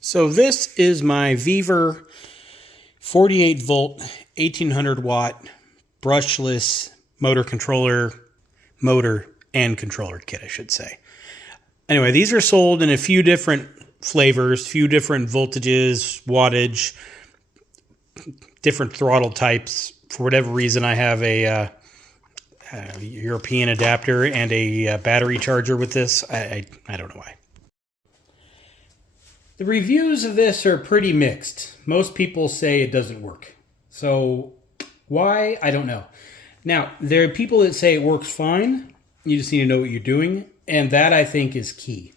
So this is my VEVOR 48 volt, 1800 watt brushless motor and controller kit, I should say. Anyway, these are sold in a few different flavors, few different voltages, wattage, different throttle types. For whatever reason, I have a European adapter and a battery charger with this. I don't know why. The reviews of this are pretty mixed. Most people say it doesn't work. So why? I don't know. Now, there are people that say it works fine. You just need to know what you're doing. And that, I think, is key.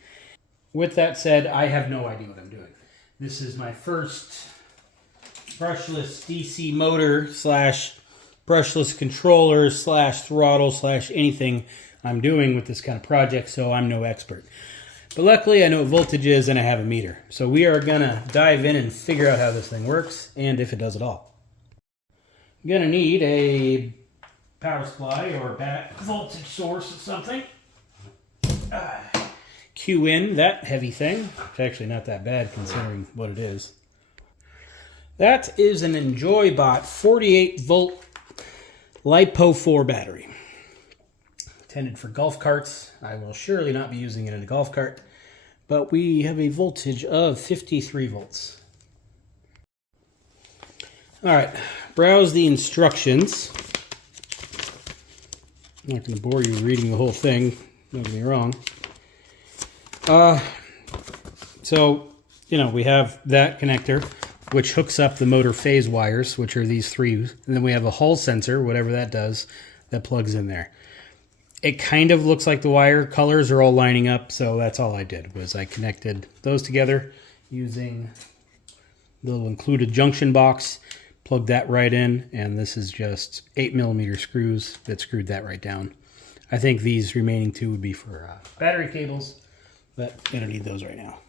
With that said, I have no idea what I'm doing. This is my first brushless DC motor / brushless controller / throttle / anything I'm doing with this kind of project, so I'm no expert. But luckily, I know what voltage is and I have a meter. So we are going to dive in and figure out how this thing works and if it does at all. I'm going to need a power supply or a voltage source of something. Cue in that heavy thing. It's actually not that bad considering what it is. That is an EnjoyBot 48 volt LiPo 4 battery. Intended for golf carts. I will surely not be using it in a golf cart, but we have a voltage of 53 volts. All right, browse the instructions. I'm not going to bore you reading the whole thing, don't get me wrong. So, we have that connector, which hooks up the motor phase wires, which are these three, and then we have a Hall sensor, whatever that does, that plugs in there. It kind of looks like the wire colors are all lining up, so that's all I did, was I connected those together using the little included junction box, plugged that right in, and this is just 8mm screws that screwed that right down. I think these remaining two would be for battery cables, but I don't need those right now.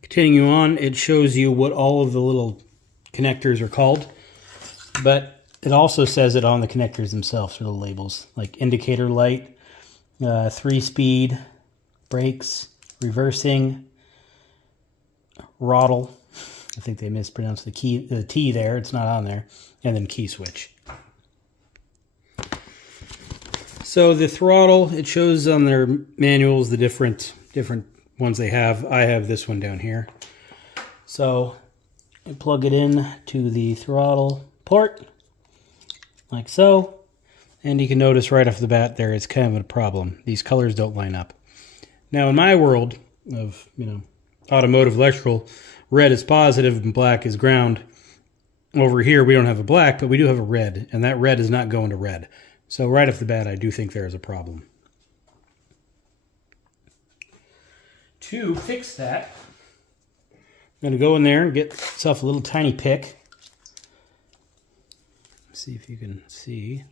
Continuing on, it shows you what all of the little connectors are called, but it also says it on the connectors themselves for the labels, like indicator light, 3-speed, brakes, reversing, throttle. I think they mispronounced the T there. It's not on there. And then key switch. So the throttle, it shows on their manuals the different ones they have. I have this one down here. So I plug it in to the throttle port, like so. And you can notice right off the bat there, it's kind of a problem. These colors don't line up. Now in my world of, automotive electrical, red is positive and black is ground. Over here we don't have a black, but we do have a red, and that red is not going to red. So right off the bat, I do think there is a problem. To fix that, I'm going to go in there and get myself a little tiny pick. See if you can see.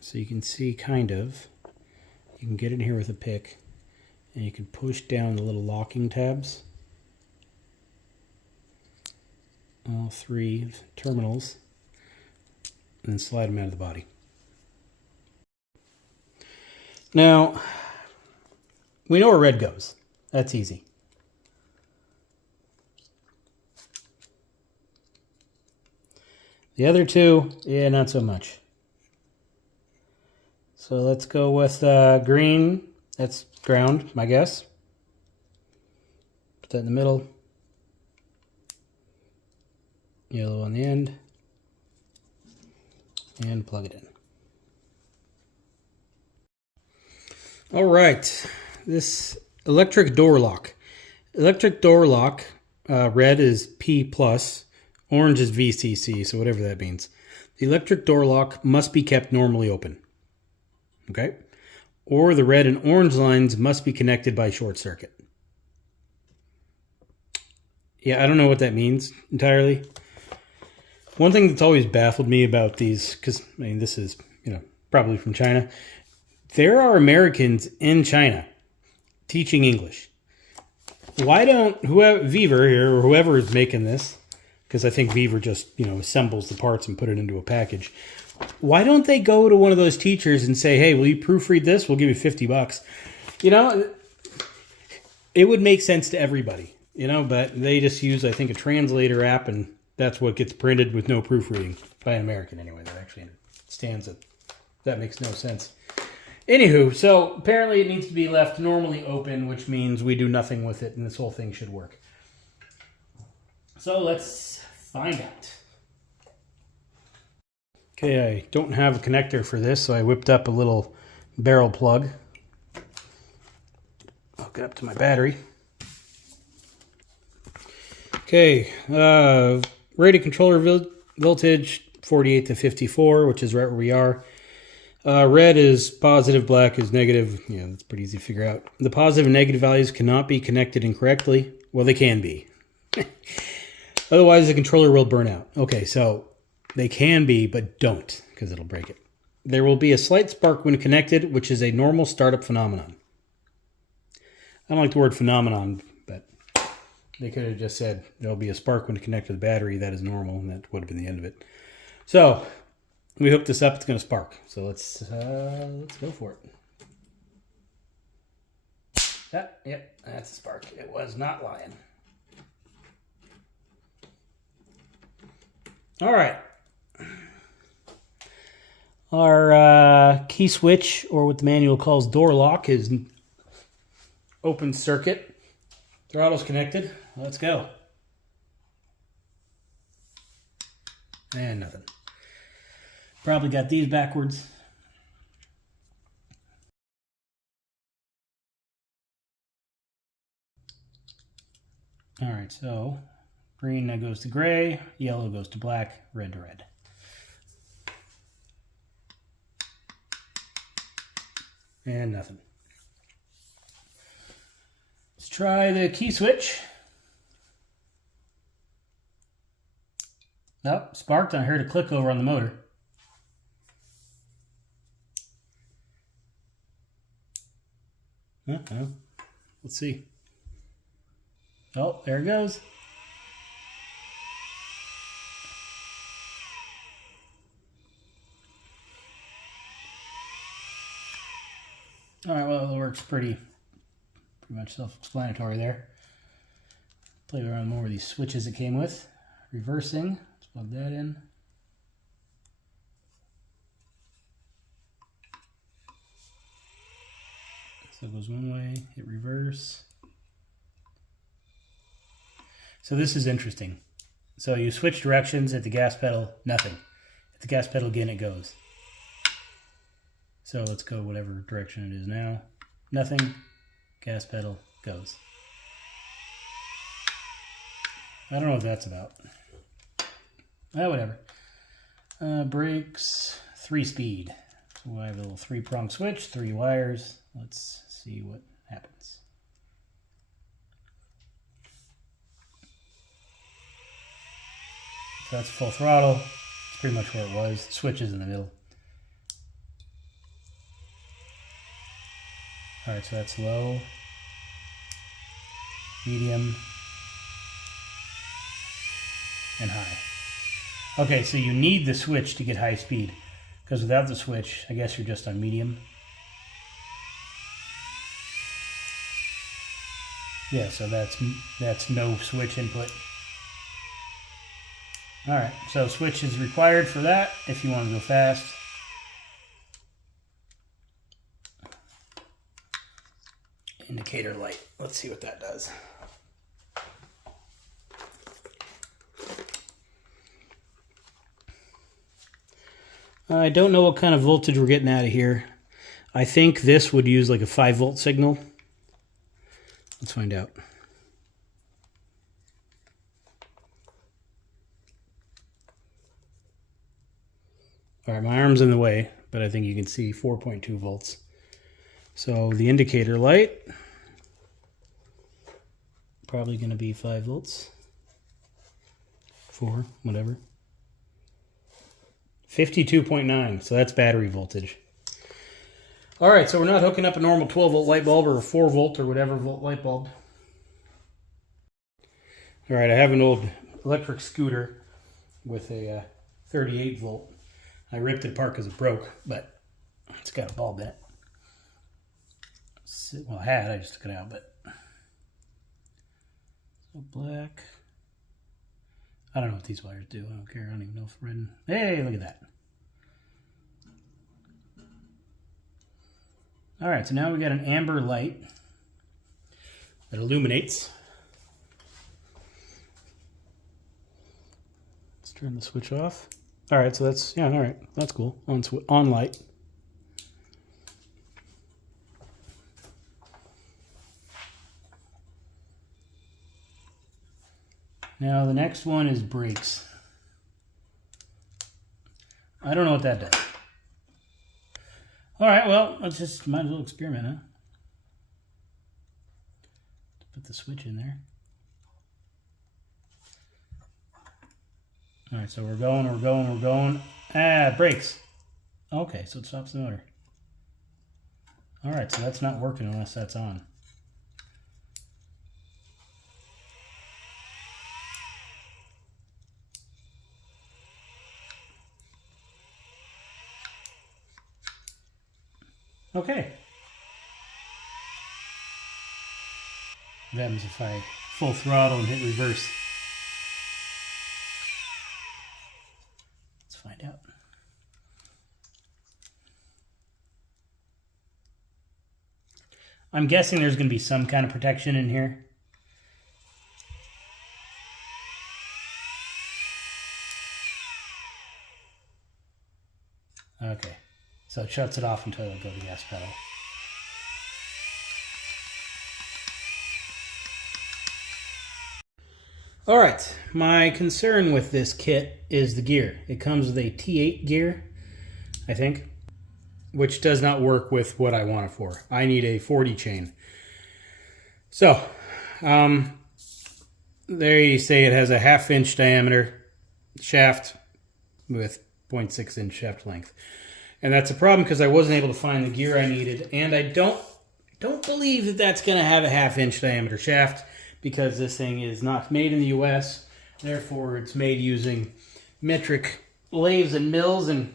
So you can see kind of. You can get in here with a pick and you can push down the little locking tabs. All three terminals, and then slide them out of the body. Now, we know where red goes. That's easy. The other two, yeah, not so much. So let's go with green. That's ground, my guess. Put that in the middle. Yellow on the end. And plug it in. All right. This electric door lock. Electric door lock, red is P+, orange is VCC, so whatever that means. The electric door lock must be kept normally open. Okay? Or the red and orange lines must be connected by short circuit. Yeah, I don't know what that means entirely. One thing that's always baffled me about these, because this is, probably from China. There are Americans in China teaching English. Why don't VEVOR here, or whoever is making this, because I think VEVOR just, assembles the parts and put it into a package. Why don't they go to one of those teachers and say, hey, will you proofread this? We'll give you $50. You know, it would make sense to everybody, you know, but they just use, I think, a translator app, and that's what gets printed with no proofreading by an American anyway. That actually stands it. That makes no sense. Anywho, so apparently it needs to be left normally open, which means we do nothing with it, and this whole thing should work. So let's find out. Okay, I don't have a connector for this, so I whipped up a little barrel plug. Hook it up to my battery. Okay, rated controller voltage 48 to 54, which is right where we are. Red is positive, black is negative. Yeah, that's pretty easy to figure out. The positive and negative values cannot be connected incorrectly. Well, they can be. Otherwise, the controller will burn out. Okay, so they can be, but don't, because it'll break it. There will be a slight spark when connected, which is a normal startup phenomenon. I don't like the word phenomenon, but they could have just said there'll be a spark when connected to the battery. That is normal, and that would have been the end of it. So we hook this up, it's going to spark. So let's go for it. Yep, that's a spark. It was not lying. All right. Our key switch, or what the manual calls door lock, is open circuit. Throttle's connected. Let's go. And nothing. Probably got these backwards. All right, so green that goes to gray, yellow goes to black, red to red. And nothing. Let's try the key switch. Nope, sparked. I heard a click over on the motor. Let's see. Oh, there it goes. All right, well, it works pretty much self-explanatory there. Play around more with these switches it came with. Reversing, let's plug that in. So it goes one way, hit reverse. So this is interesting. So you switch directions at the gas pedal, nothing. At the gas pedal again, it goes. So let's go whatever direction it is now. Nothing, gas pedal, goes. I don't know what that's about. Whatever. Brakes, 3-speed. So I have a little 3-prong switch, 3 wires. Let's see what happens. So that's full throttle. It's pretty much where it was. The switch is in the middle. All right, so that's low, medium, and high. Okay, so you need the switch to get high speed, because without the switch, I guess you're just on medium. Yeah, so that's no switch input. All right, so switch is required for that if you want to go fast. Indicator light. Let's see what that does. I don't know what kind of voltage we're getting out of here. I think this would use like a 5-volt signal. Let's find out. All right, my arm's in the way, but I think you can see 4.2 volts. So the indicator light, probably going to be 5 volts. 4, whatever. 52.9, so that's battery voltage. All right, so we're not hooking up a normal 12-volt light bulb or a 4-volt or whatever volt light bulb. All right, I have an old electric scooter with a 38-volt. I ripped it apart because it broke, but it's got a bulb in it. Let's Well, I had, I just took it out, but. So black. I don't know what these wires do. I don't care. I don't even know if red. Hey, look at that. All right, so now we got an amber light that illuminates. Let's turn the switch off. All right, so that's, yeah, all right, that's cool. On light. Now the next one is brakes. I don't know what that does. All right, well, let's just might as well experiment, huh? Put the switch in there. All right, so we're going. Ah, brakes. Okay, so it stops the motor. All right, so that's not working unless that's on. Okay. What happens if I full throttle and hit reverse? Let's find out. I'm guessing there's going to be some kind of protection in here. Okay. So it shuts it off until I go to the gas pedal. All right, my concern with this kit is the gear. It comes with a T8 gear, I think, which does not work with what I want it for. I need a 40 chain. So, there you say it has a 1/2 inch diameter shaft with 0.6 inch shaft length. And that's a problem because I wasn't able to find the gear I needed. And I don't believe that that's going to have a 1/2 inch diameter shaft because this thing is not made in the US. Therefore, it's made using metric lathes and mills and,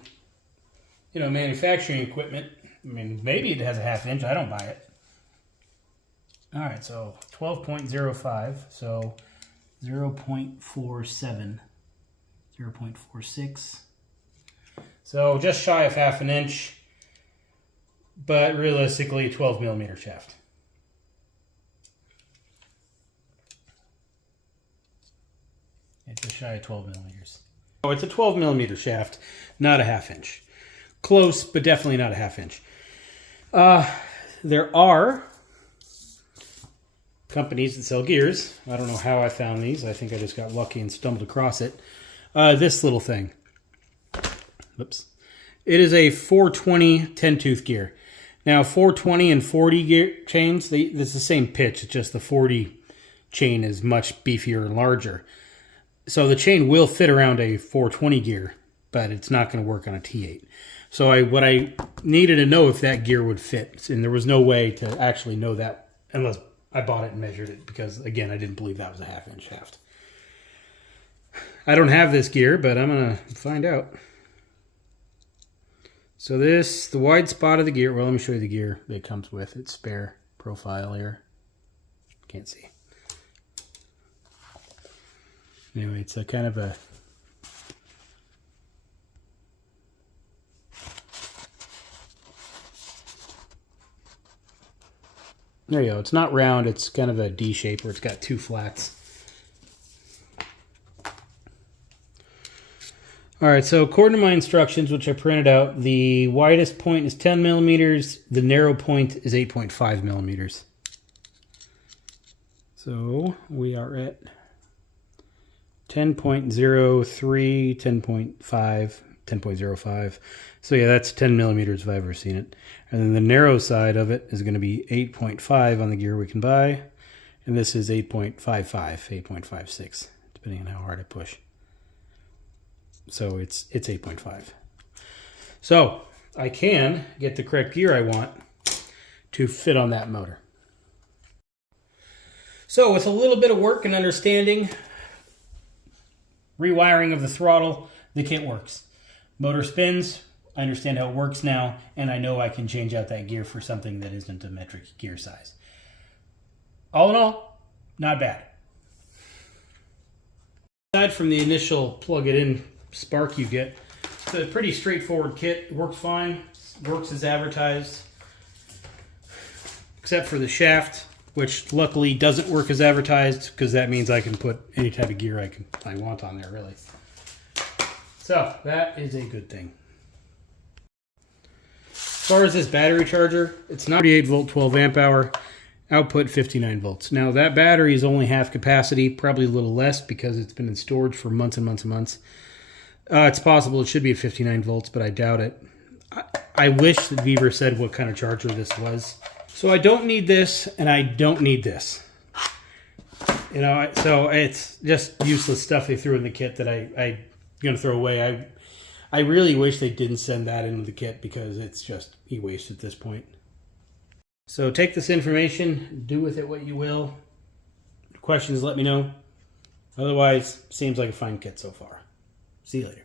you know, manufacturing equipment. I mean, maybe it has a 1/2 inch. I don't buy it. All right, so 12.05. So 0.47, 0.46. So just shy of 1/2 inch, but realistically a 12 millimeter shaft. It's just shy of 12 millimeters. Oh, it's a 12 millimeter shaft, not a 1/2 inch. Close, but definitely not a 1/2 inch. There are companies that sell gears. I don't know how I found these. I think I just got lucky and stumbled across it. This little thing. Oops. It is a 420 10-tooth gear. Now, 420 and 40 gear chains, it's the same pitch. It's just the 40 chain is much beefier and larger. So the chain will fit around a 420 gear, but it's not going to work on a T8. So what I needed to know if that gear would fit, and there was no way to actually know that unless I bought it and measured it because, again, I didn't believe that was a 1/2 inch shaft. I don't have this gear, but I'm going to find out. So the wide spot of the gear, well, let me show you the gear that it comes with. It's spare profile here. Can't see. Anyway, it's a kind of a... There you go. It's not round. It's kind of a D shape where it's got two flats. All right, so according to my instructions, which I printed out, the widest point is 10 millimeters. The narrow point is 8.5 millimeters. So we are at 10.03, 10.5, 10.05. So yeah, that's 10 millimeters if I've ever seen it. And then the narrow side of it is going to be 8.5 on the gear we can buy. And this is 8.55, 8.56, depending on how hard I push. So it's 8.5. So I can get the correct gear I want to fit on that motor. So with a little bit of work and understanding, rewiring of the throttle, the kit works. Motor spins, I understand how it works now, and I know I can change out that gear for something that isn't a metric gear size. All in all, not bad. Aside from the initial plug it in spark you get, it's a pretty straightforward kit. It works fine, works as advertised, except for the shaft, which luckily doesn't work as advertised, because that means I can put any type of gear I want on there, really. So that is a good thing. As far as this battery charger, it's not 38 volt, 12 amp hour, output 59 volts. Now that battery is only half capacity, probably a little less because it's been in storage for months and months and months. It's possible it should be at 59 volts, but I doubt it. I wish that VEVOR said what kind of charger this was. So I don't need this, and I don't need this. You know, so it's just useless stuff they threw in the kit that I'm going to throw away. I really wish they didn't send that into the kit because it's just e-waste at this point. So take this information, do with it what you will. Questions, let me know. Otherwise, seems like a fine kit so far. See you later.